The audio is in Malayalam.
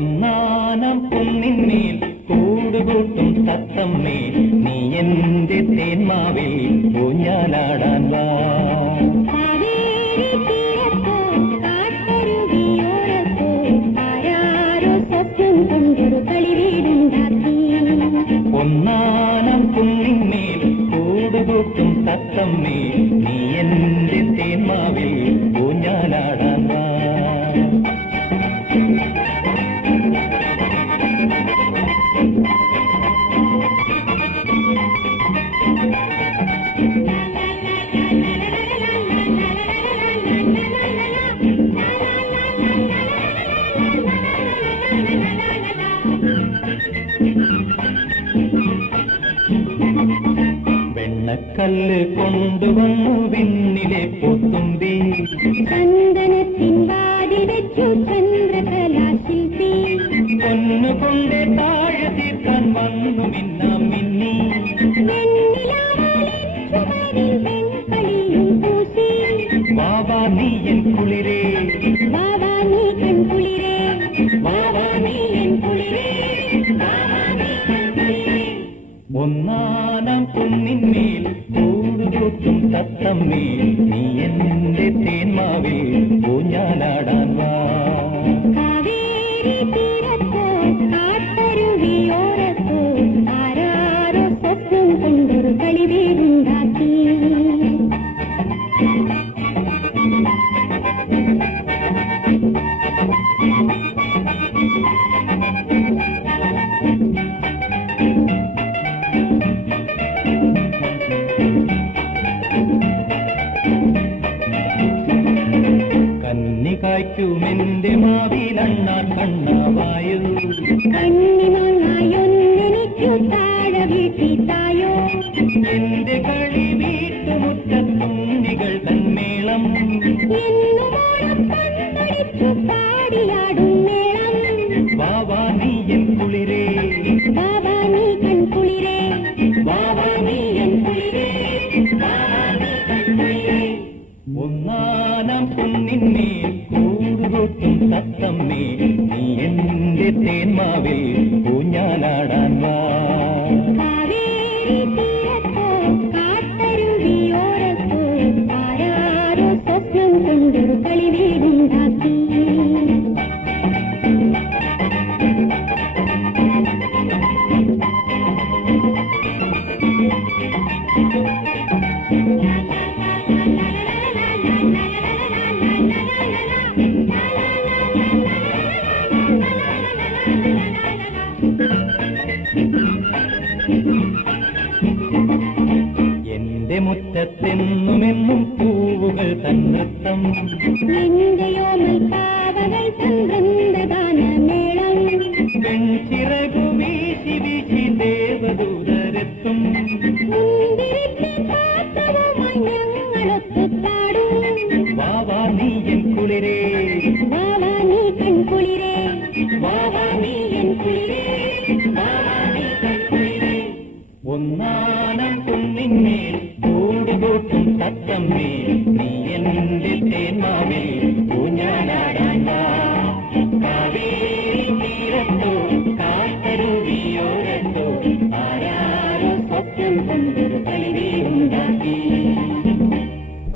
പൊന്നാനം പൊന്നിന്മേൽ കൂടുകൂട്ടും തത്തമ്മേ. നീ എന്റെ തേന്മാവിൽ ഊഞ്ഞാലാടാൻ വാ. വെണ്ണക്കല്ല് കൊണ്ടുവന്നു വിണ്ണിലെ പൊത്തുമ്പി. ചന്ദനത്തിൻ വാതി വെച്ചു ചന്ദ്രകലാശില്പി. പൊന്നുകൊണ്ട് താഴെ തീർക്കാൻ വന്നു മിന്നാം മിന്നി. ബാബാ നീയൻ കുളിരേ. തത്തമ്മേ നീ എന്റെ തേന്മാവിൽ ഊഞ്ഞാലാടാൻ വാ. കാവേരി കായ്ക്കുമെന്റെ മാവിലണ്ണാൻ കണ്ണാവായോ. കണ്ണിമങ്ങായൊന്നെനിക്കു താഴെ വീട്ടിത്തായോ? എന്റെ കളി വീട്ടുമുറ്റത്തുണ്ണികൾ തന്മേളം പാടിയാടും മേളം. വാവാ നീയൻ കുളിരേ. തത്തമ്മേ നീ എന്റെ തേന്മാവിൽ ഊഞ്ഞാലാടാൻ വാ. എന്റെ മുറ്റത്തെന്നുമെന്നും പൂവുകൾ തന്നൃത്തം. നൃത്തം എന്റെയോമൽ പാവകൾ ചന്ദ്രന്ദഗാനമേളം പെൺചിറകു വീശി ദേവദൂതരെത്തും. വാവാ നീ എൻ കുളിരേ. വാവാ നീ കൺകുളിരേ വാവാ തത്തമ്മേ നീ എന്റെ തേന്മാവിൽ ഊഞ്ഞാലാടാൻ